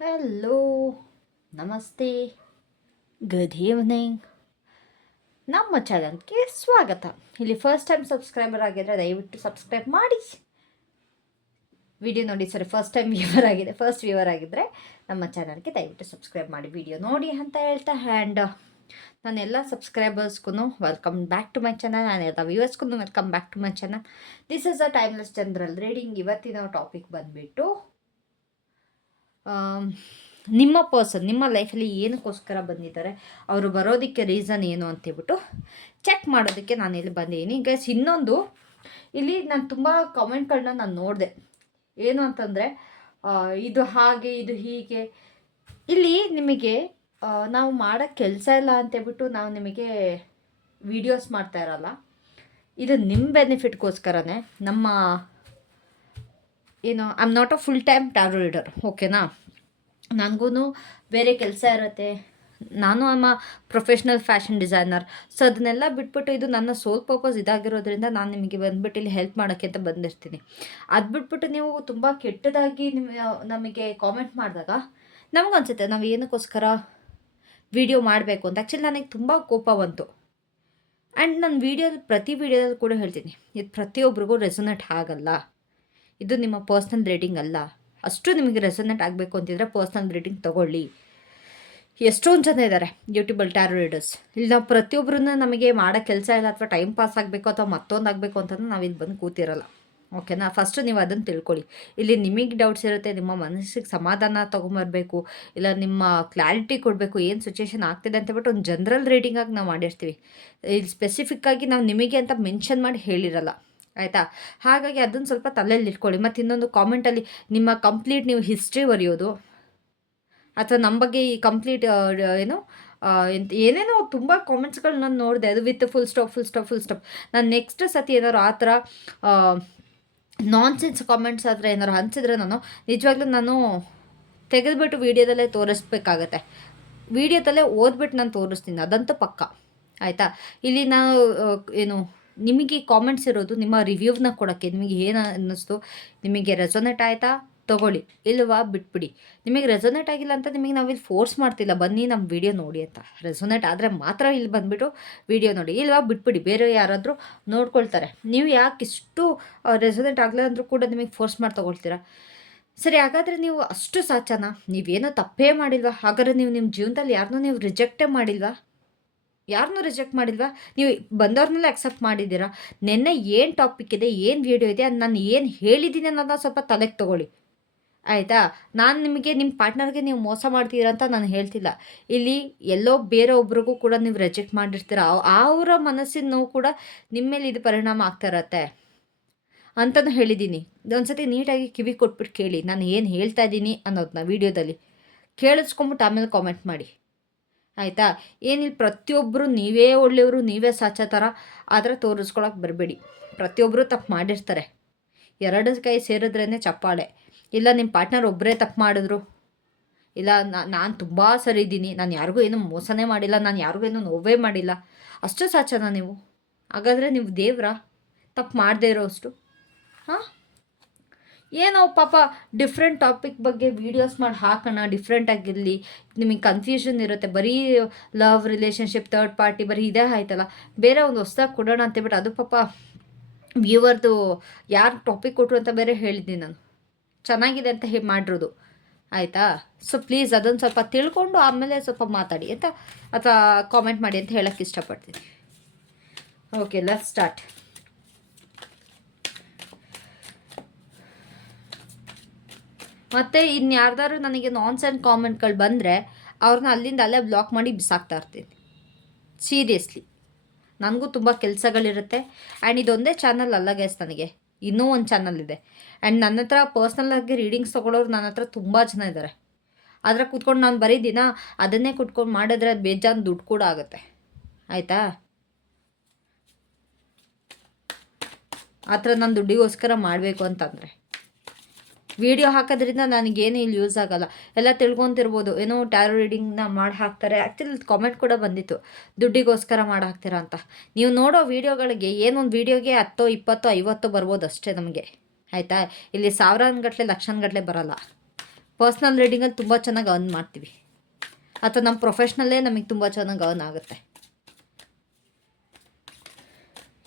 Hello ನಮಸ್ತೆ. Good evening ನಮ್ಮ ಚಾನಲ್ಗೆ ಸ್ವಾಗತ. ಇಲ್ಲಿ ಫಸ್ಟ್ ಟೈಮ್ ಸಬ್ಸ್ಕ್ರೈಬರ್ ಆಗಿದ್ರೆ ದಯವಿಟ್ಟು ಸಬ್ಸ್ಕ್ರೈಬ್ ಮಾಡಿ. ವಿಡಿಯೋ ನೋಡಿ ಸರಿ ಫಸ್ಟ್ ಟೈಮ್ ವ್ಯೂವರ್ ಆಗಿದೆ ಫಸ್ಟ್ ವ್ಯೂವರ್ ಆಗಿದ್ದರೆ ನಮ್ಮ ಚಾನಲ್ಗೆ ದಯವಿಟ್ಟು ಸಬ್ಸ್ಕ್ರೈಬ್ ಮಾಡಿ. ವಿಡಿಯೋ ನೋಡಿ ಅಂತ ಹೇಳ್ತಾ ಹ್ಯಾಂಡ್ ನಾನೆಲ್ಲ ಸಬ್ಸ್ಕ್ರೈಬರ್ಸ್ಗೂ welcome back to my channel ನಾನೆಲ್ಲ ವ್ಯೂವರ್ಸ್ಗೂ welcome back to my channel this is a timeless general reading ಇವತ್ತಿನ ಟಾಪಿಕ್ ಬಂದುಬಿಟ್ಟು ನಿಮ್ಮ ಪರ್ಸನ್ ನಿಮ್ಮ ಲೈಫಲ್ಲಿ ಏನಕ್ಕೋಸ್ಕರ ಬಂದಿದ್ದಾರೆ, ಅವರು ಬರೋದಕ್ಕೆ ರೀಸನ್ ಏನು ಅಂತೇಳ್ಬಿಟ್ಟು ಚೆಕ್ ಮಾಡೋದಕ್ಕೆ ನಾನು ಇಲ್ಲಿ ಬಂದಿದ್ದೀನಿ ಗೈಸ್ ಇನ್ನೊಂದು, ಇಲ್ಲಿ ನಾನು ತುಂಬ ಕಮೆಂಟ್ಗಳನ್ನ ನಾನು ನೋಡಿದೆ. ಏನು ಅಂತಂದರೆ ಇದು ಹಾಗೆ, ಇದು ಹೀಗೆ. ಇಲ್ಲಿ ನಿಮಗೆ ನಾವು ಮಾಡೋ ಕೆಲಸ ಇಲ್ಲ ಅಂತೇಳ್ಬಿಟ್ಟು ನಾವು ನಿಮಗೆ ವಿಡಿಯೋಸ್ ಮಾಡ್ತಾ ಇರಲ್ಲ. ಇದು ನಿಮ್ಮ ಬೆನಿಫಿಟ್ಗೋಸ್ಕರನೇ ನಮ್ಮ ಏನು I am not a full time tarot reader ಓಕೆನಾ ನನಗೂ ಬೇರೆ ಕೆಲಸ ಇರುತ್ತೆ. ನಾನು ಅಮ್ಮ ಪ್ರೊಫೆಷ್ನಲ್ ಫ್ಯಾಷನ್ ಡಿಸೈನರ್ ಸೊ ಅದನ್ನೆಲ್ಲ ಬಿಟ್ಬಿಟ್ಟು ಇದು ನನ್ನ ಸೋಲ್ ಪರ್ಪಸ್ ಇದಾಗಿರೋದ್ರಿಂದ ನಾನು ನಿಮಗೆ ಬಂದ್ಬಿಟ್ಟು ಇಲ್ಲಿ ಹೆಲ್ಪ್ ಮಾಡೋಕ್ಕೆ ಅಂತ ಬಂದಿರ್ತೀನಿ. ಅದು ಬಿಟ್ಬಿಟ್ಟು ನೀವು ತುಂಬ ಕೆಟ್ಟದಾಗಿ ನಿಮ್ಮ ನಮಗೆ ಕಾಮೆಂಟ್ ಮಾಡಿದಾಗ ನಮಗನ್ಸುತ್ತೆ ನಾವು ಏನಕ್ಕೋಸ್ಕರ ವಿಡಿಯೋ ಮಾಡಬೇಕು ಅಂತ. ಆ್ಯಕ್ಚುಲಿ ನನಗೆ ತುಂಬ ಕೋಪ ಬಂತು. ಆ್ಯಂಡ್ ನಾನು ವೀಡಿಯೋದಲ್ಲಿ ಪ್ರತಿ ವೀಡಿಯೋದಲ್ಲಿ ಕೂಡ ಹೇಳ್ತೀನಿ, ಇದು ಪ್ರತಿಯೊಬ್ಬರಿಗೂ ರೆಸೊನೇಟ್ ಆಗಲ್ಲ. ಇದು ನಿಮ್ಮ ಪರ್ಸ್ನಲ್ ರೇಟಿಂಗ್ ಅಲ್ಲ. ಅಷ್ಟು ನಿಮಗೆ ರೆಸೊನೇಟ್ ಆಗಬೇಕು ಅಂತಿದ್ರೆ ಪರ್ಸ್ನಲ್ ರೇಟಿಂಗ್ ತೊಗೊಳ್ಳಿ. ಎಷ್ಟೊಂದು ಜನ ಇದ್ದಾರೆ ಯೂಟ್ಯೂಬಲ್ಲಿ ಟ್ಯಾರೋ ರೀಡರ್ಸ್ ಇಲ್ಲಿ ನಾವು ಪ್ರತಿಯೊಬ್ಬರನ್ನ ನಮಗೆ ಮಾಡೋ ಕೆಲಸ ಇಲ್ಲ ಅಥವಾ ಟೈಮ್ ಪಾಸ್ ಆಗಬೇಕು ಅಥವಾ ಮತ್ತೊಂದು ಆಗಬೇಕು ಅಂತಂದ್ರೆ ನಾವು ಇಲ್ಲಿ ಬಂದು ಕೂತಿರಲ್ಲ. ಓಕೆನಾ ಫಸ್ಟು ನೀವು ಅದನ್ನು ತಿಳ್ಕೊಳ್ಳಿ. ಇಲ್ಲಿ ನಿಮಗೆ ಡೌಟ್ಸ್ ಇರುತ್ತೆ, ನಿಮ್ಮ ಮನಸ್ಸಿಗೆ ಸಮಾಧಾನ ತೊಗೊಂಬರ್ಬೇಕು, ಇಲ್ಲ ನಿಮ್ಮ ಕ್ಲಾರಿಟಿ ಕೊಡಬೇಕು, ಏನು ಸಿಚುವೇಷನ್ ಆಗ್ತಿದೆ ಅಂತ ಬಿಟ್ಟು ಒಂದು ಜನರಲ್ ರೀಡಿಂಗಾಗಿ ನಾವು ಮಾಡಿರ್ತೀವಿ. ಇಲ್ಲಿ ಸ್ಪೆಸಿಫಿಕ್ಕಾಗಿ ನಾವು ನಿಮಗೆ ಅಂತ ಮೆನ್ಷನ್ ಮಾಡಿ ಹೇಳಿರಲ್ಲ. ಆಯಿತಾ? ಹಾಗಾಗಿ ಅದನ್ನು ಸ್ವಲ್ಪ ತಲೆಯಲ್ಲಿ ಇಟ್ಕೊಳ್ಳಿ. ಮತ್ತು ಇನ್ನೊಂದು ಕಾಮೆಂಟಲ್ಲಿ ನಿಮ್ಮ ಕಂಪ್ಲೀಟ್ ನೀವು ಹಿಸ್ಟ್ರಿ ಬರೆಯೋದು. ಅಥವಾ ನಮ್ಮ ಬಗ್ಗೆ ಈ ಕಂಪ್ಲೀಟ್ ಏನು ಏನೇನೋ ತುಂಬ ಕಾಮೆಂಟ್ಸ್ಗಳು ನಾನು ನೋಡಿದೆ. ಅದು with full stop full stop full stop ನಾನು ನೆಕ್ಸ್ಟ್ ಸತಿ ಏನಾದ್ರು ಆ ಥರ ನಾನ್ಸೆನ್ಸ್ ಕಾಮೆಂಟ್ಸ್ ಆದರೆ ಏನಾದ್ರು ಹಂಚಿದ್ರೆ ನಾನು ನಿಜವಾಗ್ಲೂ ನಾನು ತೆಗೆದುಬಿಟ್ಟು ವೀಡಿಯೋದಲ್ಲೇ ತೋರಿಸ್ಬೇಕಾಗತ್ತೆ. ವೀಡಿಯೋದಲ್ಲೇ ಓದ್ಬಿಟ್ಟು ನಾನು ತೋರಿಸ್ತೀನಿ. ಅದಂತೂ ಪಕ್ಕ. ಆಯಿತಾ? ಇಲ್ಲಿ ನಾನು ಏನು ನಿಮಗೆ ಕಾಮೆಂಟ್ಸ್ ಇರೋದು, ನಿಮ್ಮ ರಿವ್ಯೂವ್ನ ಕೊಡೋಕ್ಕೆ ನಿಮಗೆ ಏನು ಅನ್ನಿಸ್ತು? ನಿಮಗೆ ರೆಸೊನೇಟ್ ಆಯಿತಾ? ತೊಗೊಳ್ಳಿ. ಇಲ್ವಾ? ಬಿಟ್ಬಿಡಿ. ನಿಮಗೆ ರೆಸೊನೇಟ್ ಆಗಿಲ್ಲ ಅಂತ ನಿಮಗೆ ನಾವು ಇಲ್ಲಿ ಫೋರ್ಸ್ ಮಾಡ್ತಿಲ್ಲ. ಬನ್ನಿ ನಮ್ಮ ವಿಡಿಯೋ ನೋಡಿ ಅಂತ. ರೆಸೊನೇಟ್ ಆದರೆ ಮಾತ್ರ ಇಲ್ಲಿ ಬಂದುಬಿಟ್ಟು ವಿಡಿಯೋ ನೋಡಿ. ಇಲ್ವಾ? ಬಿಟ್ಬಿಡಿ. ಬೇರೆ ಯಾರಾದರೂ ನೋಡ್ಕೊಳ್ತಾರೆ. ನೀವು ಯಾಕೆ ಇಷ್ಟು ರೆಸೊನೇಟ್ ಆಗಲ್ಲ ಅಂದರೂ ಕೂಡ ನಿಮಗೆ ಫೋರ್ಸ್ ಮಾಡಿ ತೊಗೊಳ್ತೀರಾ? ಸರಿ, ಹಾಗಾದರೆ ನೀವು ಅಷ್ಟು ಸಾಚನಾ. ನೀವೇನೋ ತಪ್ಪೇ ಮಾಡಿಲ್ವಾ? ಹಾಗಾದ್ರೆ ನೀವು ನಿಮ್ಮ ಜೀವನದಲ್ಲಿ ಯಾರನ್ನೂ ನೀವು ರಿಜೆಕ್ಟೇ ಮಾಡಿಲ್ವಾ? ಯಾರನ್ನೂ ರಿಜೆಕ್ಟ್ ಮಾಡಿಲ್ವಾ? ನೀವು ಬಂದವ್ರನ್ನೆಲ್ಲ ಅಕ್ಸೆಪ್ಟ್ ಮಾಡಿದ್ದೀರಾ? ನಿನ್ನೆ ಏನು ಟಾಪಿಕ್ ಇದೆ, ಏನು ವಿಡಿಯೋ ಇದೆ, ಅದು ನಾನು ಏನು ಹೇಳಿದ್ದೀನಿ ಅನ್ನೋದನ್ನ ಸ್ವಲ್ಪ ತಲೆಗೆ ತೊಗೊಳ್ಳಿ. ಆಯಿತಾ? ನಾನು ನಿಮಗೆ ನಿಮ್ಮ ಪಾರ್ಟ್ನರ್ಗೆ ನೀವು ಮೋಸ ಮಾಡ್ತೀರಾ ಅಂತ ನಾನು ಹೇಳ್ತಿಲ್ಲ. ಇಲ್ಲಿ ಎಲ್ಲೋ ಬೇರೆ ಒಬ್ರಿಗೂ ಕೂಡ ನೀವು ರಿಜೆಕ್ಟ್ ಮಾಡಿರ್ತೀರ. ಅವ್- ಅವರ ಮನಸ್ಸಿನ ನೋವು ಕೂಡ ನಿಮ್ಮ ಮೇಲೆ ಇದು ಪರಿಣಾಮ ಆಗ್ತಾ ಇರತ್ತೆ ಅಂತಲೂ ಹೇಳಿದ್ದೀನಿ ಒಂದ್ಸತಿ ನೀಟಾಗಿ ಕಿವಿ ಕೊಟ್ಬಿಟ್ಟು ಕೇಳಿ, ನಾನು ಏನು ಹೇಳ್ತಾ ಇದ್ದೀನಿ ಅನ್ನೋದನ್ನ ವೀಡಿಯೋದಲ್ಲಿ ಕೇಳಿಸ್ಕೊಂಬಿಟ್ಟು ಆಮೇಲೆ ಕಾಮೆಂಟ್ ಮಾಡಿ. ಆಯಿತಾ? ಏನಿಲ್ಲ ಪ್ರತಿಯೊಬ್ಬರು ನೀವೇ ಒಳ್ಳೆಯವರು, ನೀವೇ ಸಾಚ ಥರ ಆ ಥರ ತೋರಿಸ್ಕೊಳಕ್ಕೆ ಬರಬೇಡಿ. ಪ್ರತಿಯೊಬ್ಬರು ತಪ್ಪು ಮಾಡಿರ್ತಾರೆ. ಎರಡು ಕೈ ಸೇರಿದ್ರೇ ಚಪ್ಪಾಳೆ. ಇಲ್ಲ ನಿಮ್ಮ ಪಾರ್ಟ್ನರ್ ಒಬ್ಬರೇ ತಪ್ಪು ಮಾಡಿದ್ರು. ಇಲ್ಲ ನಾನು ತುಂಬ ಸರಿ ಇದ್ದೀನಿ. ನಾನು ಯಾರಿಗೂ ಏನೂ ಮೋಸನೇ ಮಾಡಿಲ್ಲ. ನಾನು ಯಾರಿಗೂ ಏನೂ ನೋವೇ ಮಾಡಿಲ್ಲ. ಅಷ್ಟು ಸಾಚನ ನೀವು. ಹಾಗಾದರೆ ನೀವು ದೇವ್ರಾ ತಪ್ಪು ಮಾಡದೇ ಇರೋಷ್ಟು ಹಾಂ? ಏನೋ ಪಾಪ ಡಿಫ್ರೆಂಟ್ ಟಾಪಿಕ್ ಬಗ್ಗೆ ವೀಡಿಯೋಸ್ ಮಾಡಿ ಹಾಕೋಣ ಡಿಫ್ರೆಂಟ್ ಆಗಿರಲಿ. ನಿಮಗೆ ಕನ್ಫ್ಯೂಷನ್ ಇರುತ್ತೆ. ಬರೀ ಲವ್ ರಿಲೇಷನ್ಶಿಪ್ ಥರ್ಡ್ ಪಾರ್ಟಿ ಬರೀ ಇದೇ ಆಯ್ತಲ್ಲ. ಬೇರೆ ಒಂದು ಹೊಸ್ದಾಗಿ ಕೊಡೋಣ ಅಂತೇಳ್ಬಿಟ್ಟು ಅದು ಪಾಪ ವ್ಯೂವರ್ದು ಯಾರು ಟಾಪಿಕ್ ಕೊಟ್ಟರು ಅಂತ ಬೇರೆ ಹೇಳಿದ್ದೀನಿ ನಾನು. ಚೆನ್ನಾಗಿದೆ ಅಂತ ಹೇಳಿ ಮಾಡಿರೋದು. ಆಯಿತಾ? ಸೊ ಪ್ಲೀಸ್ ಅದನ್ನು ಸ್ವಲ್ಪ ತಿಳ್ಕೊಂಡು ಆಮೇಲೆ ಸ್ವಲ್ಪ ಮಾತಾಡಿ, ಆಯಿತಾ? ಅಥವಾ ಕಾಮೆಂಟ್ ಮಾಡಿ ಅಂತ ಹೇಳೋಕ್ಕೆ ಇಷ್ಟಪಡ್ತೀನಿ. ಓಕೆ ಲೆಟ್ ಸ್ಟಾರ್ಟ್ ಮತ್ತು ಇನ್ನು ಯಾರ್ದಾದ್ರು ನನಗೆ ನಾನ್ ಸೆನ್ಸ್ ಕಾಮೆಂಟ್ಗಳು ಬಂದರೆ ಅವ್ರನ್ನ ಅಲ್ಲಿಂದ ಅಲ್ಲೇ ಬ್ಲಾಕ್ ಮಾಡಿ ಬಿಸಾಕ್ತಾ ಇರ್ತೀನಿ. ಸೀರಿಯಸ್ಲಿ ನನಗೂ ತುಂಬ ಕೆಲಸಗಳಿರುತ್ತೆ. ಆ್ಯಂಡ್ ಇದೊಂದೇ ಚಾನಲ್ ಅಲ್ಲ ಗೈಸ್ ನನಗೆ. ಇನ್ನೂ ಒಂದು ಚಾನಲ್ ಇದೆ. ಆ್ಯಂಡ್ ನನ್ನ ಹತ್ರ ಪರ್ಸ್ನಲ್ ಆಗಿ ರೀಡಿಂಗ್ಸ್ ತೊಗೊಳೋರು ನನ್ನ ಹತ್ರ ತುಂಬ ಜನ ಇದ್ದಾರೆ ಅದರ ಕೂತ್ಕೊಂಡು ನಾನು ಬರೀದಿನ ಅದನ್ನೇ ಕುತ್ಕೊಂಡು ಮಾಡಿದ್ರೆ ಅದು ಬೇಜಾನ್ ದುಡ್ಡು ಕೂಡ ಆಗುತ್ತೆ. ಆಯಿತಾ? ಆ ಥರ ನಾನು ದುಡ್ಡಿಗೋಸ್ಕರ ಮಾಡಬೇಕು ಅಂತಂದರೆ. ವಿಡಿಯೋ ಹಾಕೋದ್ರಿಂದ ನನಗೇನು ಇಲ್ಲಿ ಯೂಸ್ ಆಗಲ್ಲ. ಎಲ್ಲ ತಿಳ್ಕೊತಿರ್ಬೋದು. ಏನೋ ಟ್ಯಾರೋ ರೀಡಿಂಗ್ನ ಮಾಡಿ ಹಾಕ್ತಾರೆ. ಆ್ಯಕ್ಚುಲಿ ಕಾಮೆಂಟ್ ಕೂಡ ಬಂದಿತ್ತು. ದುಡ್ಡಿಗೋಸ್ಕರ ಮಾಡಿ ಹಾಕ್ತೀರಾ ಅಂತ. ನೀವು ನೋಡೋ ವೀಡಿಯೋಗಳಿಗೆ ಏನೊಂದು ವೀಡಿಯೋಗೆ ಹತ್ತೋ, ಇಪ್ಪತ್ತೋ, ಐವತ್ತೋ ಬರ್ಬೋದು ಅಷ್ಟೇ ನಮಗೆ. ಆಯಿತಾ? ಇಲ್ಲಿ ಸಾವಿರಾನುಗಟ್ಲೆ ಲಕ್ಷಾನುಗಟ್ಲೆ ಬರೋಲ್ಲ. ಪರ್ಸ್ನಲ್ ರೀಡಿಂಗಲ್ಲಿ ತುಂಬ ಚೆನ್ನಾಗಿ ಅರ್ನ್ ಮಾಡ್ತೀವಿ. ಅಥವಾ ನಮ್ಮ ಪ್ರೊಫೆಷ್ನಲ್ಲೇ ನಮಗೆ ತುಂಬ ಚೆನ್ನಾಗಿ ಅರ್ನ್ ಆಗುತ್ತೆ.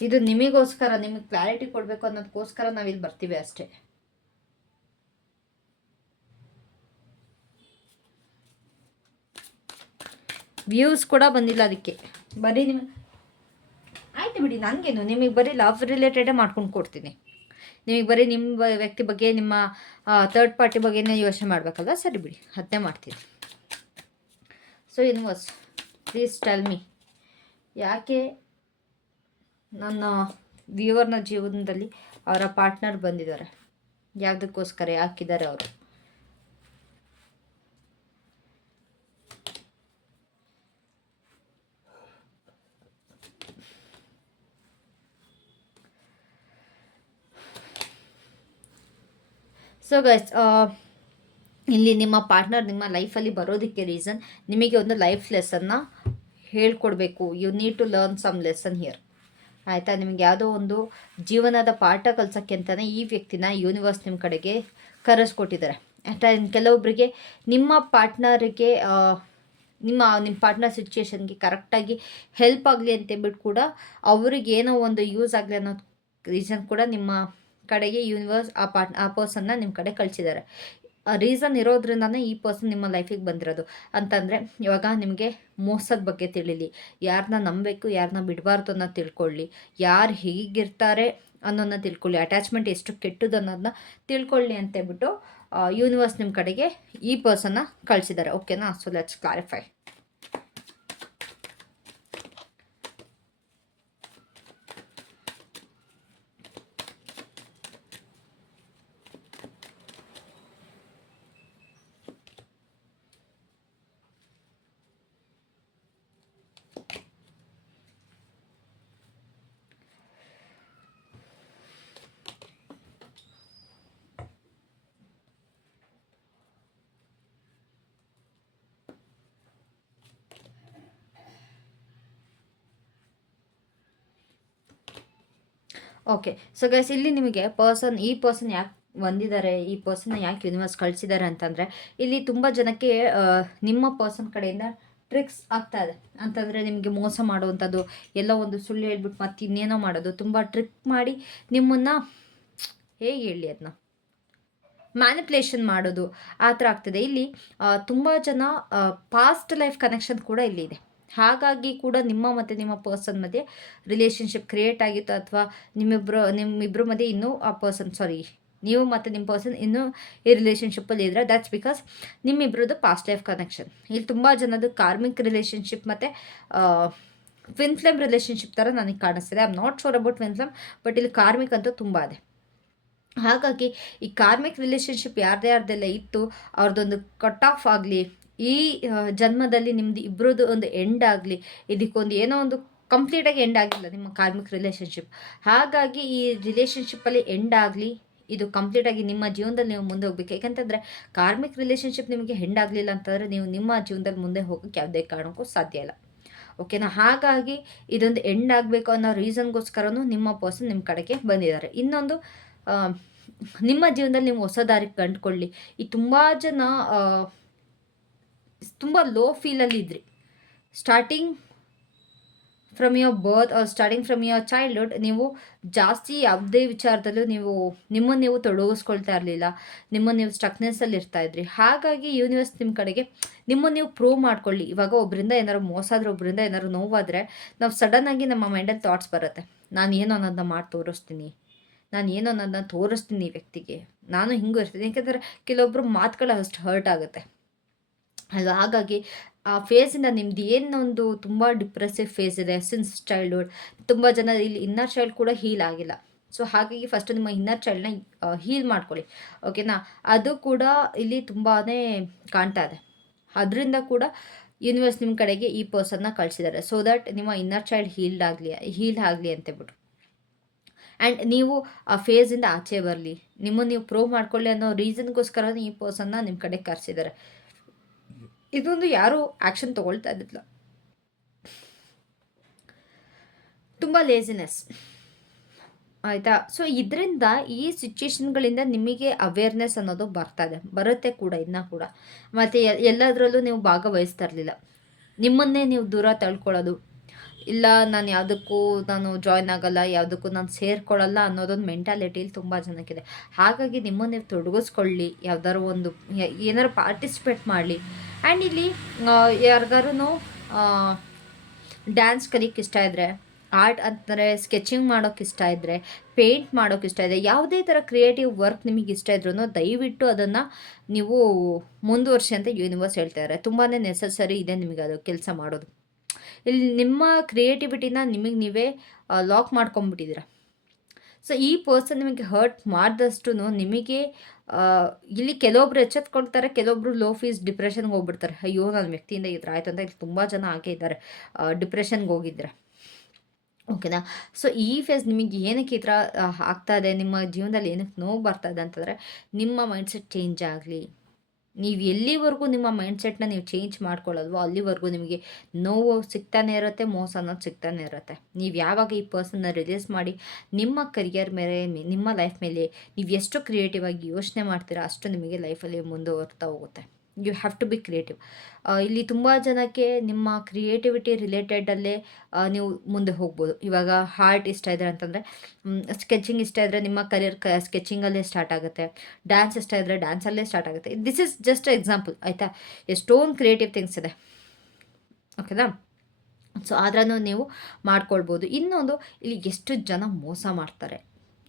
ಇದು ನಿಮಗೋಸ್ಕರ, ನಿಮಗೆ ಕ್ಲಾರಿಟಿ ಕೊಡಬೇಕು ಅನ್ನೋದಕ್ಕೋಸ್ಕರ ನಾವಿಲ್ಲಿ ಬರ್ತೀವಿ ಅಷ್ಟೇ. ವ್ಯೂಸ್ ಕೂಡ ಬಂದಿಲ್ಲ ಅದಕ್ಕೆ. ಬರೀ ನಿಮಗೆ ಆಯಿತು ಬಿಡಿ ನನಗೇನು ನಿಮಗೆ ಬರೀ ಲವ್ ರಿಲೇಟೆಡೇ ಮಾಡ್ಕೊಂಡು ಕೊಡ್ತೀನಿ. ನಿಮಗೆ ಬರೀ ನಿಮ್ಮ ವ್ಯಕ್ತಿ ಬಗ್ಗೆ, ನಿಮ್ಮ ಥರ್ಡ್ ಪಾರ್ಟಿ ಬಗ್ಗೆನೇ ಯೋಚನೆ ಮಾಡಬೇಕಲ್ಲ ಸರಿ ಬಿಡಿ ಅದನ್ನೇ ಮಾಡ್ತೀನಿ. So universe please tell me ಯಾಕೆ ನನ್ನ ವ್ಯೂವರ್ನ ಜೀವನದಲ್ಲಿ ಅವರ ಪಾರ್ಟ್ನರ್ ಬಂದಿದ್ದಾರೆ? ಯಾವುದಕ್ಕೋಸ್ಕರ ಯಾಕಿದ್ದಾರೆ ಅವರು? ಸೊ ಗೈಸ್ ಇಲ್ಲಿ ನಿಮ್ಮ ಪಾರ್ಟ್ನರ್ ನಿಮ್ಮ ಲೈಫಲ್ಲಿ ಬರೋದಕ್ಕೆ ರೀಸನ್ ನಿಮಗೆ ಒಂದು ಲೈಫ್ ಲೆಸನ್ನ ಹೇಳ್ಕೊಡ್ಬೇಕು. You need to learn some lesson here ಆಯಿತಾ? ನಿಮಗೆ ಯಾವುದೋ ಒಂದು ಜೀವನದ ಪಾಠ ಕಲ್ಸೋಕ್ಕೆ ಅಂತಲೇ ಈ ವ್ಯಕ್ತಿನ ಯೂನಿವರ್ಸ್ ನಿಮ್ಮ ಕಡೆಗೆ ಕರೆಸ್ಕೊಟ್ಟಿದ್ದಾರೆ. ಆಯಿತಾ? ಕೆಲವೊಬ್ಬರಿಗೆ ನಿಮ್ಮ ಪಾರ್ಟ್ನರಿಗೆ ನಿಮ್ಮ ನಿಮ್ಮ ಪಾರ್ಟ್ನರ್ ಸಿಚುಯೇಷನ್ಗೆ ಕರೆಕ್ಟಾಗಿ ಹೆಲ್ಪ್ ಆಗಲಿ ಅಂತೇಳ್ಬಿಟ್ಟು ಕೂಡ ಅವ್ರಿಗೆ ಏನೋ ಒಂದು ಯೂಸ್ ಆಗಲಿ ಅನ್ನೋ ರೀಸನ್ ಕೂಡ ನಿಮ್ಮ ಕಡೆಗೆ ಯೂನಿವರ್ಸ್ ಆ ಪಾರ್ಟ್ ಆ ಪರ್ಸನ್ನ ನಿಮ್ಮ ಕಡೆ ಕಳಿಸಿದ್ದಾರೆ ರೀಸನ್ ಇರೋದ್ರಿಂದನೇ ಈ ಪರ್ಸನ್ ನಿಮ್ಮ ಲೈಫಿಗೆ ಬಂದಿರೋದು. ಅಂತಂದರೆ, ಇವಾಗ ನಿಮಗೆ ಮೋಸದ ಬಗ್ಗೆ ತಿಳಿಲಿ. ಯಾರನ್ನ ನಂಬಬೇಕು ಯಾರನ್ನ ಬಿಡಬಾರ್ದು ಅನ್ನೋದು ತಿಳ್ಕೊಳ್ಳಿ. ಯಾರು ಹೇಗಿರ್ತಾರೆ ಅನ್ನೋದನ್ನ ತಿಳ್ಕೊಳ್ಳಿ. ಅಟ್ಯಾಚ್ಮೆಂಟ್ ಎಷ್ಟು ಕೆಟ್ಟದ್ದು ಅನ್ನೋದನ್ನ ತಿಳ್ಕೊಳ್ಳಿ ಅಂತೇಳ್ಬಿಟ್ಟು ಯೂನಿವರ್ಸ್ ನಿಮ್ಮ ಕಡೆಗೆ ಈ ಪರ್ಸನ್ನ ಕಳಿಸಿದ್ದಾರೆ ಓಕೆನಾ so let's clarify okay so guys ಇಲ್ಲಿ ನಿಮಗೆ ಪರ್ಸನ್ ಈ ಪರ್ಸನ್ ಯಾಕೆ ಬಂದಿದ್ದಾರೆ, ಈ ಪರ್ಸನ್ನ ಯಾಕೆ ಯೂನಿವರ್ಸ್ ಕಳಿಸಿದ್ದಾರೆ ಅಂತಂದರೆ, ಇಲ್ಲಿ ತುಂಬ ಜನಕ್ಕೆ ನಿಮ್ಮ ಪರ್ಸನ್ ಕಡೆಯಿಂದ ಟ್ರಿಕ್ಸ್ ಆಗ್ತಾ ಇದೆ. ಅಂತಂದರೆ ನಿಮಗೆ ಮೋಸ ಮಾಡುವಂಥದ್ದು, ಎಲ್ಲ ಒಂದು ಸುಳ್ಳು ಹೇಳ್ಬಿಟ್ಟು ಮತ್ತೆ ಇನ್ನೇನೋ ಮಾಡೋದು, ತುಂಬ ಟ್ರಿಕ್ ಮಾಡಿ ನಿಮ್ಮನ್ನು ಹೇಗೆ ಹೇಳಿ ಅದನ್ನ ಮ್ಯಾನಿಪ್ಯುಲೇಷನ್ ಮಾಡೋದು, ಆ ಥರ ಆಗ್ತದೆ. ಇಲ್ಲಿ ತುಂಬ ಜನ ಪಾಸ್ಟ್ ಲೈಫ್ ಕನೆಕ್ಷನ್ ಕೂಡ ಇಲ್ಲಿ ಇದೆ. ಹಾಗಾಗಿ ಕೂಡ ನಿಮ್ಮ ಮತ್ತು ನಿಮ್ಮ ಪರ್ಸನ್ ಮಧ್ಯೆ ರಿಲೇಷನ್ಶಿಪ್ ಕ್ರಿಯೇಟ್ ಆಗಿತ್ತು ಅಥವಾ ನಿಮ್ಮಿಬ್ಬರು ನಿಮ್ಮಿಬ್ಬರ ಮಧ್ಯೆ ಇನ್ನೂ ಆ ಪರ್ಸನ್ ಸಾರಿ ನೀವು ಮತ್ತು ನಿಮ್ಮ ಪರ್ಸನ್ ಇನ್ನೂ ಈ ರಿಲೇಷನ್ಶಿಪ್ಪಲ್ಲಿ ಇದ್ದರೆ ದ್ಯಾಟ್ಸ್ ಬಿಕಾಸ್ ನಿಮ್ಮಿಬ್ಬರದ್ದು ಪಾಸ್ಟ್ ಲೈಫ್ ಕನೆಕ್ಷನ್ ಇಲ್ಲಿ ತುಂಬ ಜನದ್ದು ಕಾರ್ಮಿಕ್ ರಿಲೇಷನ್ಶಿಪ್ ಮತ್ತು ಟ್ವಿನ್ ಫ್ಲೇಮ್ ರಿಲೇಷನ್ಶಿಪ್ ಥರ ನನಗೆ ಕಾಣಿಸ್ತಿದೆ. I not sure about twin flame but ಇಲ್ಲಿ ಕಾರ್ಮಿಕ್ ಅಂತೂ ತುಂಬ ಇದೆ. ಹಾಗಾಗಿ ಈ ಕಾರ್ಮಿಕ್ ರಿಲೇಷನ್ಶಿಪ್ ಯಾರದೇ ಯಾರ್ದೆಲ್ಲ ಇತ್ತು ಅವ್ರದ್ದೊಂದು ಕಟ್ ಆಫ್ ಆಗಲಿ ಈ ಜನ್ಮದಲ್ಲಿ ನಿಮ್ದು ಇಬ್ಬರದ್ದು ಒಂದು ಎಂಡ್ ಆಗಲಿ, ಇದಕ್ಕೊಂದು ಏನೋ ಒಂದು ಕಂಪ್ಲೀಟಾಗಿ ಎಂಡ್ ಆಗಿಲ್ಲ ನಿಮ್ಮ ಕಾರ್ಮಿಕ ರಿಲೇಷನ್ಶಿಪ್ ಹಾಗಾಗಿ ಈ ರಿಲೇಷನ್ಶಿಪ್ಪಲ್ಲಿ ಎಂಡ್ ಆಗಲಿ, ಇದು ಕಂಪ್ಲೀಟಾಗಿ ನಿಮ್ಮ ಜೀವನದಲ್ಲಿ ನೀವು ಮುಂದೆ ಹೋಗ್ಬೇಕು. ಯಾಕಂತಂದರೆ ಕಾರ್ಮಿಕ್ ರಿಲೇಷನ್ಶಿಪ್ ನಿಮಗೆ ಹೆಂಡ್ ಆಗಲಿಲ್ಲ ಅಂತಂದರೆ ನೀವು ನಿಮ್ಮ ಜೀವನದಲ್ಲಿ ಮುಂದೆ ಹೋಗೋಕ್ಕೆ ಯಾವುದೇ ಕಾರಣಕ್ಕೂ ಸಾಧ್ಯ ಇಲ್ಲ. ಓಕೆನಾ ಹಾಗಾಗಿ ಇದೊಂದು ಎಂಡ್ ಆಗಬೇಕು ಅನ್ನೋ ರೀಸನ್ಗೋಸ್ಕರನೂ ನಿಮ್ಮ ಪರ್ಸನ್ ನಿಮ್ಮ ಕಡೆಗೆ ಬಂದಿದ್ದಾರೆ. ಇನ್ನೊಂದು ನಿಮ್ಮ ಜೀವನದಲ್ಲಿ ನೀವು ಹೊಸ ದಾರಿ ಕಂಡುಕೊಳ್ಳಿ. ಈ ತುಂಬ ಜನ ತುಂಬ ಲೋ ಫೀಲಲ್ಲಿ ಇದ್ರಿ. Starting from your birth or starting from your childhood ನೀವು ಜಾಸ್ತಿ ಯಾವುದೇ ವಿಚಾರದಲ್ಲೂ ನೀವು ನಿಮ್ಮನ್ನು ನೀವು ತೊಡಗಿಸ್ಕೊಳ್ತಾ ಇರಲಿಲ್ಲ ನಿಮ್ಮನ್ನು ನೀವು ಸ್ಟಕ್ನೆಸ್ಸಲ್ಲಿ ಇರ್ತಾ ಇದ್ರಿ. ಹಾಗಾಗಿ ಯೂನಿವರ್ಸ್ ನಿಮ್ಮ ಕಡೆಗೆ ನಿಮ್ಮನ್ನು ನೀವು ಪ್ರೂವ್ ಮಾಡ್ಕೊಳ್ಳಿ. ಇವಾಗ ಒಬ್ಬರಿಂದ ಏನಾದ್ರು ಮೋಸ ಆದರೆ ಒಬ್ಬರಿಂದ ಏನಾದ್ರು ನೋವಾದರೆ ನಾವು ಸಡನ್ನಾಗಿ ನಮ್ಮ ಮೈಂಡಲ್ಲಿ ಥಾಟ್ಸ್ ಬರುತ್ತೆ. ನಾನು ಏನು ಅನ್ನೋದನ್ನ ಮಾಡಿ ತೋರಿಸ್ತೀನಿ. ನಾನು ಏನು ಅನ್ನೋದನ್ನ ತೋರಿಸ್ತೀನಿ ಈ ವ್ಯಕ್ತಿಗೆ. ನಾನು ಹಿಂಗೂ ಇರ್ತೀನಿ. ಯಾಕೆಂದರೆ ಕೆಲವೊಬ್ಬರು ಮಾತುಗಳು ಅಷ್ಟು ಹರ್ಟ್ ಆಗುತ್ತೆ. ಅಲ್ವಾ ಹಾಗಾಗಿ ಆ ಫೇಸಿಂದ ನಿಮ್ದು ಏನೊಂದು ತುಂಬ ಡಿಪ್ರೆಸಿವ್ ಫೇಸ್ ಇದೆ ಸಿನ್ಸ್ ಚೈಲ್ಡ್ಹುಡ್ ತುಂಬ ಜನ ಇಲ್ಲಿ ಇನ್ನರ್ ಚೈಲ್ಡ್ ಕೂಡ ಹೀಲ್ ಆಗಿಲ್ಲ. ಸೊ ಹಾಗಾಗಿ ಫಸ್ಟ್ ನಿಮ್ಮ ಇನ್ನರ್ ಚೈಲ್ಡ್ನ ಹೀಲ್ ಮಾಡ್ಕೊಳ್ಳಿ. ಓಕೆನಾ ಅದು ಕೂಡ ಇಲ್ಲಿ ತುಂಬಾ ಕಾಣ್ತಾ ಇದೆ. ಅದರಿಂದ ಕೂಡ ಯೂನಿವರ್ಸ್ ನಿಮ್ಮ ಕಡೆಗೆ ಈ ಪರ್ಸನ್ನ ಕಳಿಸಿದ್ದಾರೆ. ಸೊ ದಟ್ ನಿಮ್ಮ ಇನ್ನರ್ ಚೈಲ್ಡ್ ಹೀಲ್ಡ್ ಆಗಲಿ ಹೀಲ್ ಆಗಲಿ ಅಂತೇಳ್ಬಿಟ್ಟು ಆ್ಯಂಡ್ ನೀವು ಆ ಫೇಸಿಂದ ಆಚೆ ಬರಲಿ. ನಿಮ್ಮನ್ನು ನೀವು ಪ್ರೂವ್ ಮಾಡ್ಕೊಳ್ಳಿ ಅನ್ನೋ ರೀಸನ್ಗೋಸ್ಕರ ಈ ಪರ್ಸನ್ನ ನಿಮ್ಮ ಕಡೆ ಕರೆಸಿದ್ದಾರೆ. ಇದೊಂದು ಯಾರೂ ಆ್ಯಕ್ಷನ್ ತೊಗೊಳ್ತಾ ಇದ್ದಿಲ್ಲ ತುಂಬ ಲೇಸಿನೆಸ್ ಆಯಿತಾ? ಸೊ ಇದರಿಂದ ಈ ಸಿಚುಯೇಷನ್ಗಳಿಂದ ನಿಮಗೆ ಅವೇರ್ನೆಸ್ ಅನ್ನೋದು ಬರ್ತಾ ಇದೆ. ಬರುತ್ತೆ ಕೂಡ, ಇನ್ನೂ ಕೂಡ. ಮತ್ತು ಎಲ್ಲದರಲ್ಲೂ ನೀವು ಭಾಗವಹಿಸ್ತಾ ಇರಲಿಲ್ಲ. ನಿಮ್ಮನ್ನೇ ನೀವು ದೂರ ತಳ್ಕೊಳ್ಳೋದು. ಇಲ್ಲ, ನಾನು ಯಾವುದಕ್ಕೂ ನಾನು ಜಾಯ್ನ್ ಆಗಲ್ಲ, ಯಾವುದಕ್ಕೂ ನಾನು ಸೇರ್ಕೊಳ್ಳಲ್ಲ ಅನ್ನೋದೊಂದು ಮೆಂಟಾಲಿಟಿಲಿ ತುಂಬ ಜನಕ್ಕಿದೆ. ಹಾಗಾಗಿ ನಿಮ್ಮನ್ನು ನೀವು ತೊಡಗಿಸ್ಕೊಳ್ಳಿ, ಯಾವ್ದಾದ್ರು ಒಂದು ಏನಾರು ಪಾರ್ಟಿಸಿಪೇಟ್ ಮಾಡಲಿ. ಆ್ಯಂಡ್ ಇಲ್ಲಿ ಯಾರಿಗಾರು ಡ್ಯಾನ್ಸ್ ಕಲಿಕ್ಕೆ ಇಷ್ಟ ಇದ್ದರೆ ಆರ್ಟ್ ಅಂದರೆ ಸ್ಕೆಚಿಂಗ್ ಮಾಡೋಕ್ಕೆ ಇಷ್ಟ ಇದ್ದರೆ ಪೇಂಟ್ ಮಾಡೋಕ್ಕೆ ಇಷ್ಟ ಇದೆ ಯಾವುದೇ ಥರ ಕ್ರಿಯೇಟಿವ್ ವರ್ಕ್ ನಿಮಗೆ ಇಷ್ಟ ಇದ್ರೂ ದಯವಿಟ್ಟು ಅದನ್ನು ನೀವು ಮುಂದುವರ್ಸಿ ಅಂತ ಯೂನಿವರ್ಸ್ ಹೇಳ್ತಾ ಇದ್ದಾರೆ ತುಂಬಾ ನೆಸಸರಿ ಇದೆ ನಿಮಗೆ ಅದು ಕೆಲಸ ಮಾಡೋದು. ಇಲ್ಲಿ ನಿಮ್ಮ ಕ್ರಿಯೇಟಿವಿಟಿನ ನಿಮಗೆ ನೀವೇ ಲಾಕ್ ಮಾಡ್ಕೊಂಬಿಟ್ಟಿದ್ದೀರ ಸೊ ಈ ಪರ್ಸನ್ ನಿಮಗೆ ಹರ್ಟ್ ಮಾಡಿದಷ್ಟು ನಿಮಗೆ ಇಲ್ಲಿ ಕೆಲವೊಬ್ರು ಎಚ್ಚೆತ್ಕೊಳ್ತಾರೆ, ಕೆಲವೊಬ್ರು ಲೋ ಫೀಸ್ ಡಿಪ್ರೆಷನ್ಗೆ ಹೋಗ್ಬಿಡ್ತಾರೆ. ಅಯ್ಯೋ ನನ್ನ ವ್ಯಕ್ತಿಯಿಂದ ಈ ಥರ ಆಯ್ತು ಅಂತ ಇಲ್ಲಿ ತುಂಬ ಜನ ಹಾಗೆ ಇದ್ದಾರೆ. ಡಿಪ್ರೆಷನ್ಗೆ ಹೋಗಿದ್ರೆ. ಓಕೆನಾ ಸೊ ಈ ಫೇಸ್ ನಿಮಗೆ ಏನಕ್ಕೆ ಈ ಥರ ಆಗ್ತಾ ಇದೆ? ನಿಮ್ಮ ಜೀವನದಲ್ಲಿ ಏನಕ್ಕೆ ನೋವು ಬರ್ತಾ ಇದೆ ಅಂತಂದರೆ, ನಿಮ್ಮ ಮೈಂಡ್ಸೆಟ್ ಚೇಂಜ್ ಆಗಲಿ ನೀವು ಎಲ್ಲಿವರೆಗೂ ನಿಮ್ಮ ಮೈಂಡ್ಸೆಟ್ನ ನೀವು ಚೇಂಜ್ ಮಾಡ್ಕೊಳ್ಳಲ್ವೋ ಅಲ್ಲಿವರೆಗೂ ನಿಮಗೆ ನೋವು ಸಿಗ್ತಾನೆ ಇರುತ್ತೆ, ಮೋಸ ಅನ್ನೋದು ಸಿಗ್ತಾನೆ ಇರುತ್ತೆ. ನೀವು ಯಾವಾಗ ಈ ಪರ್ಸನ್ನ ರಿಲೀಸ್ ಮಾಡಿ ನಿಮ್ಮ ಕರಿಯರ್ ಮೇಲೆ, ನಿಮ್ಮ ಲೈಫ್ ಮೇಲೆ ನೀವು ಎಷ್ಟು ಕ್ರಿಯೇಟಿವ್ ಆಗಿ ಯೋಚನೆ ಮಾಡ್ತೀರಾ ಅಷ್ಟು ನಿಮಗೆ ಲೈಫಲ್ಲಿ ಮುಂದುವರ್ತಾ ಹೋಗುತ್ತೆ. You have to be creative ಇಲ್ಲಿ ತುಂಬ ಜನಕ್ಕೆ ನಿಮ್ಮ ಕ್ರಿಯೇಟಿವಿಟಿ ರಿಲೇಟೆಡಲ್ಲೇ ನೀವು ಮುಂದೆ ಹೋಗ್ಬೋದು. ಇವಾಗ ಹಾರ್ಟ್ ಇಷ್ಟ ಇದ್ರೆ ಅಂತಂದರೆ ಸ್ಕೆಚಿಂಗ್ ಇಷ್ಟ ಇದ್ದರೆ ನಿಮ್ಮ ಕರಿಯರ್ ಕ ಸ್ಕೆಚಿಂಗಲ್ಲೇ ಸ್ಟಾರ್ಟ್ ಆಗುತ್ತೆ. ಡ್ಯಾನ್ಸ್ ಇಷ್ಟ ಇದ್ದರೆ ಡ್ಯಾನ್ಸಲ್ಲೇ ಸ್ಟಾರ್ಟ್ ಆಗುತ್ತೆ. ದಿಸ್ ಇಸ್ ಜಸ್ಟ್ ಎಕ್ಸಾಂಪಲ್ ಆಯಿತಾ? ಎಷ್ಟೊಂದು ಕ್ರಿಯೇಟಿವ್ ಥಿಂಗ್ಸ್ ಇದೆ. ಓಕೆನಾ ಸೊ ಆದ್ರೂ ನೀವು ಮಾಡ್ಕೊಳ್ಬೋದು. ಇನ್ನೊಂದು, ಇಲ್ಲಿ ಎಷ್ಟು ಜನ ಮೋಸ ಮಾಡ್ತಾರೆ.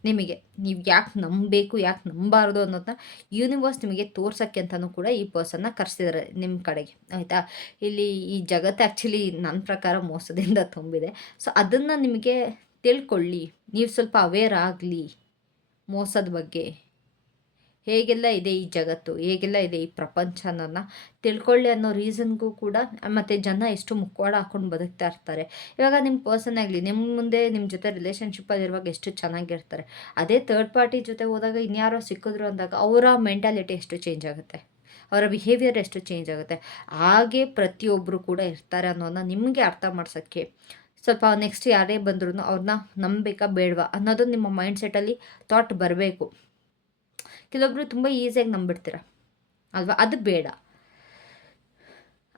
ನಿಮಗೆ, ನೀವು ಯಾಕೆ ನಂಬಬೇಕು, ಯಾಕೆ ನಂಬಾರ್ದು ಅನ್ನೋದನ್ನ ಯೂನಿವರ್ಸ್ ನಿಮಗೆ ತೋರ್ಸೋಕ್ಕೆ ಅಂತಲೂ ಕೂಡ ಈ ಪರ್ಸನ್ನ ಕರೆಸಿದ್ದಾರೆ ನಿಮ್ಮ ಕಡೆಗೆ, ಆಯಿತಾ? ಇಲ್ಲಿ ಈ ಜಗತ್ತು ಆ್ಯಕ್ಚುಲಿ ನನ್ನ ಪ್ರಕಾರ ಮೋಸದಿಂದ ತುಂಬಿದೆ. ಸೊ ಅದನ್ನು ನಿಮಗೆ ತಿಳ್ಕೊಳ್ಳಿ. ನೀವು ಸ್ವಲ್ಪ ಅವೇರ್ ಆಗಲಿ ಮೋಸದ ಬಗ್ಗೆ. ಹೇಗೆಲ್ಲ ಇದೆ ಈ ಜಗತ್ತು, ಹೇಗೆಲ್ಲ ಇದೆ ಈ ಪ್ರಪಂಚ ಅನ್ನೋದನ್ನ ತಿಳ್ಕೊಳ್ಳಿ ಅನ್ನೋ ರೀಸನ್ಗೂ ಕೂಡ ಮತ್ತು ಜನ ಎಷ್ಟು ಮುಖವಾಡ ಹಾಕೊಂಡು ಬದುಕ್ತಾ ಇರ್ತಾರೆ. ಇವಾಗ ನಿಮ್ಮ ಪರ್ಸನ್ ಆಗಲಿ ನಿಮ್ಮ ಮುಂದೆ ನಿಮ್ಮ ಜೊತೆ ರಿಲೇಷನ್ಶಿಪ್ಪಲ್ಲಿರುವಾಗ ಎಷ್ಟು ಚೆನ್ನಾಗಿರ್ತಾರೆ. ಅದೇ ಥರ್ಡ್ ಪಾರ್ಟಿ ಜೊತೆ ಹೋದಾಗ ಇನ್ಯಾರೋ ಸಿಕ್ಕಿದ್ರು ಅಂದಾಗ ಅವರ ಮೆಂಟಾಲಿಟಿ ಎಷ್ಟು ಚೇಂಜ್ ಆಗುತ್ತೆ. ಅವರ ಬಿಹೇವಿಯರ್ ಎಷ್ಟು ಚೇಂಜ್ ಆಗುತ್ತೆ. ಹಾಗೆ ಪ್ರತಿಯೊಬ್ಬರು ಕೂಡ ಇರ್ತಾರೆ ಅನ್ನೋದನ್ನ ನಿಮಗೆ ಅರ್ಥ ಮಾಡ್ಸೋಕ್ಕೆ ಸ್ವಲ್ಪ ನೆಕ್ಸ್ಟ್ ಯಾರೇ ಬಂದ್ರೂ ಅವ್ರನ್ನ ನಂಬಬೇಕಾ ಬೇಡವಾ ಅನ್ನೋದು ನಿಮ್ಮ ಮೈಂಡ್ ಸೆಟ್ಟಲ್ಲಿ ಥಾಟ್ ಬರಬೇಕು. ಕೆಲವೊಬ್ರು ತುಂಬ ಈಸಿಯಾಗಿ ನಂಬಿಡ್ತೀರ ಅಲ್ವಾ? ಅದು ಬೇಡ.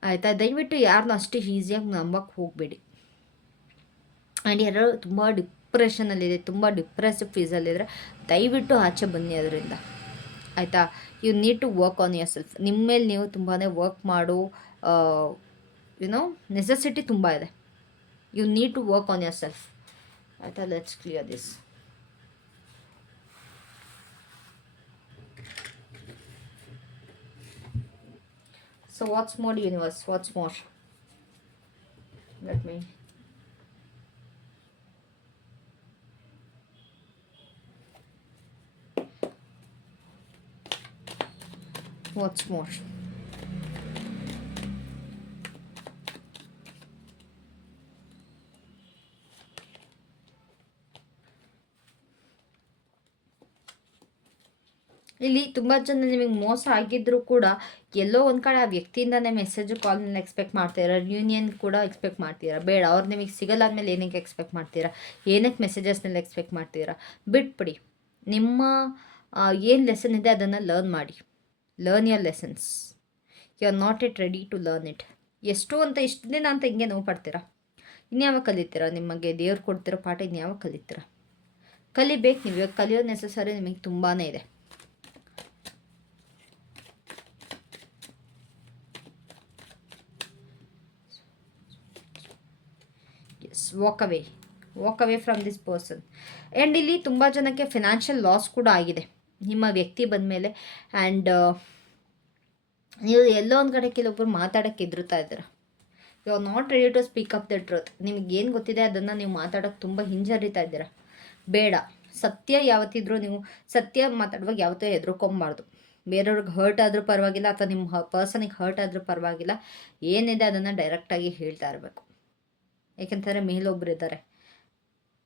ಆಯಿತಾ? ದಯವಿಟ್ಟು ಯಾರನ್ನೂ ಅಷ್ಟು ಈಸಿಯಾಗಿ ನಂಬಕ್ಕೆ ಹೋಗಬೇಡಿ. ಆ್ಯಂಡ್ ಯಾರು ತುಂಬ ಡಿಪ್ರೆಷನಲ್ಲಿದೆ ತುಂಬ ಡಿಪ್ರೆಸಿವ್ ಫೀಸಲ್ಲಿದ್ದರೆ ದಯವಿಟ್ಟು ಆಚೆ ಬನ್ನಿ ಅದರಿಂದ. ಆಯಿತಾ? You need to work on yourself ನಿಮ್ಮ ಮೇಲೆ ನೀವು ತುಂಬಾ ವರ್ಕ್ ಮಾಡೋ ಯುನೋ ನೆಸೆಸಿಟಿ ತುಂಬ ಇದೆ. You need to work on yourself ಆಯಿತಾ? Let's clear this So what's more universe? What's more? Let me what's more? ಇಲ್ಲಿ ತುಂಬ ಜನ ನಿಮಗೆ ಮೋಸ ಆಗಿದ್ದರೂ ಕೂಡ ಎಲ್ಲೋ ಒಂದು ಕಡೆ ಆ ವ್ಯಕ್ತಿಯಿಂದನೇ ಕಾಲ್ ಕಾಲ್ನಲ್ಲಿ ಎಕ್ಸ್ಪೆಕ್ಟ್ ಮಾಡ್ತೀರಾ ಯೂನಿಯನ್ ಕೂಡ ಎಕ್ಸ್ಪೆಕ್ಟ್ ಮಾಡ್ತೀರಾ ಬೇಡ, ಅವ್ರು ನಿಮಗೆ ಸಿಗಲ್ಲ ಅಂದಮೇಲೆ ಏನಕ್ಕೆ ಎಕ್ಸ್ಪೆಕ್ಟ್ ಮಾಡ್ತೀರಾ? ಏನಕ್ಕೆ ಮೆಸೇಜಸ್ನೆಲ್ಲ ಎಕ್ಸ್ಪೆಕ್ಟ್ ಮಾಡ್ತೀರಾ? ಬಿಟ್ಬಿಡಿ. ನಿಮ್ಮ ಏನು ಲೆಸನ್ ಇದೆ ಅದನ್ನು ಲರ್ನ್ ಮಾಡಿ. Learn your lessons you are not it ready to learn it ಎಷ್ಟು ಅಂತ, ಇಷ್ಟು ದಿನ ಅಂತ ಹಿಂಗೆ ನೋವು ಪಡ್ತೀರಾ? ಇನ್ಯಾವ ಕಲಿತೀರಾ? ನಿಮಗೆ ದೇವ್ರು ಕೊಡ್ತಿರೋ ಪಾಠ ಇನ್ಯಾವಾಗ ಕಲಿತೀರಾ? ಕಲಿಬೇಕು ನೀವು. ಇವಾಗ ಕಲಿಯೋದು ನೆಸಸರಿ ನಿಮಗೆ ತುಂಬಾ ಇದೆ. Walk away walk away from this person and ಇಲ್ಲಿ ತುಂಬ ಜನಕ್ಕೆ ಫಿನಾನ್ಷಿಯಲ್ ಲಾಸ್ ಕೂಡ ಆಗಿದೆ. ನಿಮ್ಮ ವ್ಯಕ್ತಿ ಬಂದ ಮೇಲೆ ಆ್ಯಂಡ್ ನೀವು ಎಲ್ಲೋ ಒಂದು ಕಡೆ ಕೆಲವೊಬ್ಬರು ಮಾತಾಡೋಕ್ಕೆ ಎದುರುತ್ತಾ ಇದ್ದಾರೆ. You are not ready to speak up the truth ನಿಮ್ಗೆ ಏನು ಗೊತ್ತಿದೆ ಅದನ್ನು ನೀವು ಮಾತಾಡೋಕ್ಕೆ ತುಂಬ ಹಿಂಜರಿತಾ ಇದ್ದೀರಾ. ಬೇಡ. ಸತ್ಯ ಯಾವತ್ತಿದ್ರೂ ನೀವು, ಸತ್ಯ ಮಾತಾಡುವಾಗ ಯಾವತ್ತೂ ಹೆದರ್ಕೊಂಬಾರ್ದು ಬೇರೆಯವ್ರಿಗೆ ಹರ್ಟ್ ಆದರೂ ಪರವಾಗಿಲ್ಲ ಅಥವಾ ನಿಮ್ಮ ಪರ್ಸನಿಗೆ ಹರ್ಟ್ ಆದರೂ ಪರವಾಗಿಲ್ಲ. ಏನಿದೆ ಅದನ್ನು ಡೈರೆಕ್ಟಾಗಿ ಹೇಳ್ತಾ ಇರಬೇಕು. ಏಕೆಂತಂದರೆ ಮೇಲೊಬ್ಬರು ಇದ್ದಾರೆ.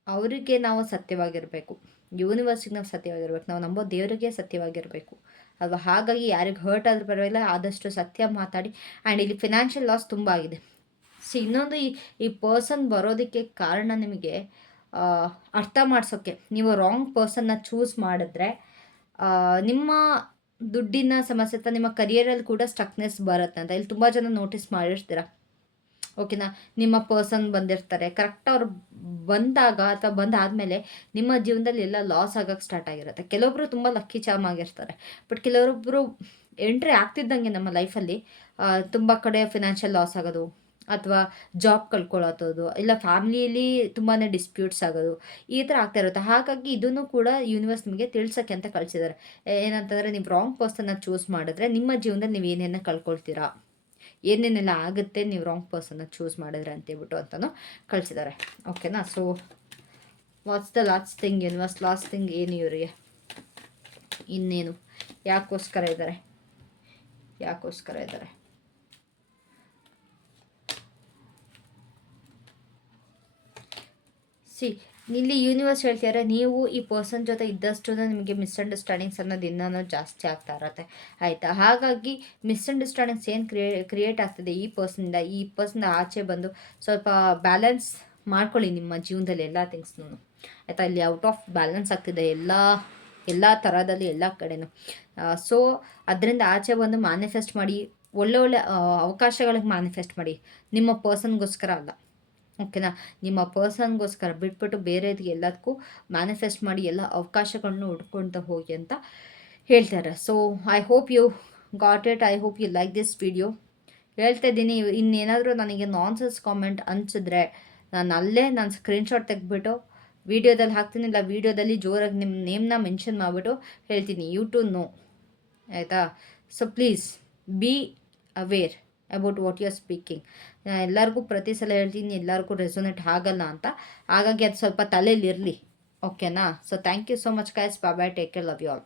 ಅವರಿಗೆ ನಾವು ಸತ್ಯವಾಗಿರಬೇಕು. ಯೂನಿವರ್ಸಿಗೆ ನಾವು ಸತ್ಯವಾಗಿರಬೇಕು. ನಾವು ನಂಬೋ ದೇವರಿಗೆ ಸತ್ಯವಾಗಿರಬೇಕು. ಅಲ್ವಾ? ಹಾಗಾಗಿ ಯಾರಿಗೆ ಹರ್ಟ್ ಆದರೂ ಪರವಾಗಿಲ್ಲ, ಆದಷ್ಟು ಸತ್ಯ ಮಾತಾಡಿ. ಆ್ಯಂಡ್ ಇಲ್ಲಿ ಫಿನಾನ್ಷಿಯಲ್ ಲಾಸ್ ತುಂಬ ಆಗಿದೆ. ಸೊ ಇನ್ನೊಂದು ಈ ಈ ಪರ್ಸನ್ ಬರೋದಕ್ಕೆ ಕಾರಣ ನಿಮಗೆ ಅರ್ಥ ಮಾಡಿಸೋಕ್ಕೆ ನೀವು ರಾಂಗ್ ಪರ್ಸನ್ನ ಚೂಸ್ ಮಾಡಿದ್ರೆ ನಿಮ್ಮ ದುಡ್ಡಿನ ಸಮಸ್ಯೆ ಅಥವಾ ನಿಮ್ಮ ಕರಿಯರಲ್ಲಿ ಕೂಡ ಸ್ಟಕ್ನೆಸ್ ಬರುತ್ತೆ ಅಂತ. ಇಲ್ಲಿ ತುಂಬ ಜನ ನೋಟಿಸ್ ಮಾಡಿರ್ತೀರ? ಓಕೆನಾ? ನಿಮ್ಮ ಪರ್ಸನ್ ಬಂದಿರ್ತಾರೆ. ಕರೆಕ್ಟ್ ಅವ್ರು ಬಂದಾಗ ಅಥವಾ ಬಂದಾದಮೇಲೆ ನಿಮ್ಮ ಜೀವನದಲ್ಲಿ ಎಲ್ಲ ಲಾಸ್ ಆಗೋಕ್ಕೆ ಸ್ಟಾರ್ಟ್ ಆಗಿರುತ್ತೆ. ಕೆಲವೊಬ್ಬರು ತುಂಬ ಲಕ್ಕಿ ಚಾಮ್ ಆಗಿರ್ತಾರೆ. ಬಟ್ ಕೆಲವೊಬ್ಬರು ಎಂಟ್ರಿ ಆಗ್ತಿದ್ದಂಗೆ ನಮ್ಮ ಲೈಫಲ್ಲಿ ತುಂಬ ಕಡೆ ಫಿನಾನ್ಷಿಯಲ್ ಲಾಸ್ ಆಗೋದು ಅಥವಾ ಜಾಬ್ ಕಳ್ಕೊಳ್ಳೋದು ಇಲ್ಲ ಫ್ಯಾಮಿಲಿಯಲ್ಲಿ ತುಂಬಾ ಡಿಸ್ಪ್ಯೂಟ್ಸ್ ಆಗೋದು, ಈ ಥರ ಆಗ್ತಾ ಇರುತ್ತೆ. ಹಾಗಾಗಿ ಇದನ್ನು ಕೂಡ ಯೂನಿವರ್ಸ್ ನಿಮಗೆ ತಿಳ್ಸೋಕ್ಕೆ ಅಂತ ಕಳಿಸಿದ್ದಾರೆ. ಏನಂತಂದರೆ, ನೀವು ರಾಂಗ್ ಪರ್ಸನ್ನ ಚೂಸ್ ಮಾಡಿದ್ರೆ ನಿಮ್ಮ ಜೀವನದಲ್ಲಿ ನೀವು ಏನೇನು ಕಳ್ಕೊಳ್ತೀರಾ? ಏನೇನೆಲ್ಲ ಆಗುತ್ತೆ, ನೀವು ರಾಂಗ್ ಪರ್ಸನ್ನ ಚೂಸ್ ಮಾಡಿದ್ರೆ ಅಂತೇಳ್ಬಿಟ್ಟು ಅಂತಲೂ ಕಳಿಸಿದ್ದಾರೆ ಓಕೆನಾ so what's the last thing universe last thing ಏನು ಇವರಿಗೆ? ಇನ್ನೇನು? ಯಾಕೋಸ್ಕರ ಇದ್ದಾರೆ ಯಾಕೋಸ್ಕರ ಇದ್ದಾರೆ ಸಿ ಇಲ್ಲಿ ಯೂನಿವರ್ಸ್ ಹೇಳ್ತಿದ್ದಾರೆ ನೀವು ಈ ಪರ್ಸನ್ ಜೊತೆ ಇದ್ದಷ್ಟು ನಿಮಗೆ ಮಿಸ್ಅಂಡರ್ಸ್ಟ್ಯಾಂಡಿಂಗ್ಸ್ ಅನ್ನೋದು ಇನ್ನೂ ಜಾಸ್ತಿ ಆಗ್ತಾ ಇರತ್ತೆ. ಆಯಿತಾ? ಹಾಗಾಗಿ ಮಿಸ್ಅಂಡರ್ಸ್ಟ್ಯಾಂಡಿಂಗ್ಸ್ ಏನು ಕ್ರಿಯೇ ಕ್ರಿಯೇಟ್ ಆಗ್ತಿದೆ ಈ ಪರ್ಸನಿಂದ ಈ ಪರ್ಸನ್ ಆಚೆ ಬಂದು ಸ್ವಲ್ಪ ಬ್ಯಾಲೆನ್ಸ್ ಮಾಡ್ಕೊಳ್ಳಿ ನಿಮ್ಮ ಜೀವನದಲ್ಲಿ ಎಲ್ಲ ಥಿಂಗ್ಸ್ನೂ ಆಯಿತಾ? ಇಲ್ಲಿ ಔಟ್ ಆಫ್ ಬ್ಯಾಲೆನ್ಸ್ ಆಗ್ತಿದೆ ಎಲ್ಲ ಎಲ್ಲ ಥರದಲ್ಲಿ ಎಲ್ಲ ಕಡೆನೂ. ಸೊ ಅದರಿಂದ ಆಚೆ ಬಂದು ಮ್ಯಾನಿಫೆಸ್ಟ್ ಮಾಡಿ ಒಳ್ಳೆ ಒಳ್ಳೆ ಅವಕಾಶಗಳಿಗೆ ಮ್ಯಾನಿಫೆಸ್ಟ್ ಮಾಡಿ. ನಿಮ್ಮ ಪರ್ಸನ್ಗೋಸ್ಕರ ಅಲ್ಲ. ಓಕೆನಾ? ನಿಮ್ಮ ಪರ್ಸನ್ಗೋಸ್ಕರ ಬಿಟ್ಬಿಟ್ಟು ಬೇರೆದಿಗೆ ಎಲ್ಲದಕ್ಕೂ ಮ್ಯಾನಿಫೆಸ್ಟ್ ಮಾಡಿ ಎಲ್ಲ ಅವಕಾಶಗಳನ್ನು ಹುಡ್ಕೊಳ್ತಾ ಹೋಗಿ ಅಂತ ಹೇಳ್ತಾರೆ. So I hope you got it I hope you like this video ಹೇಳ್ತಾ ಇದ್ದೀನಿ. ಇನ್ನೇನಾದರೂ ನನಗೆ ನಾನ್ಸೆನ್ಸ್ ಕಾಮೆಂಟ್ ಅನಿಸಿದ್ರೆ ನಾನು ಅಲ್ಲೇ ನಾನು ಸ್ಕ್ರೀನ್ಶಾಟ್ ತೆಗೆದ್ಬಿಟ್ಟು ವೀಡಿಯೋದಲ್ಲಿ ಹಾಕ್ತೀನಿ. ಇಲ್ಲ ವೀಡಿಯೋದಲ್ಲಿ ಜೋರಾಗಿ ನಿಮ್ಮ ನೇಮ್ನ ಮೆನ್ಷನ್ ಮಾಡಿಬಿಟ್ಟು ಹೇಳ್ತೀನಿ. ಯು ಟು ನೋ ಆಯಿತಾ? So please be aware about what you are speaking ಎಲ್ಲರಿಗೂ ಪ್ರತಿ ಸಲ ಹೇಳ್ತೀನಿ, ಎಲ್ಲರಿಗೂ ರೆಸೊನೇಟ್ ಆಗಲ್ಲ ಅಂತ. ಹಾಗಾಗಿ ಅದು ಸ್ವಲ್ಪ ತಲೆಯಲ್ಲಿರಲಿ ಓಕೆನಾ so thank you so much guys bye take care love you all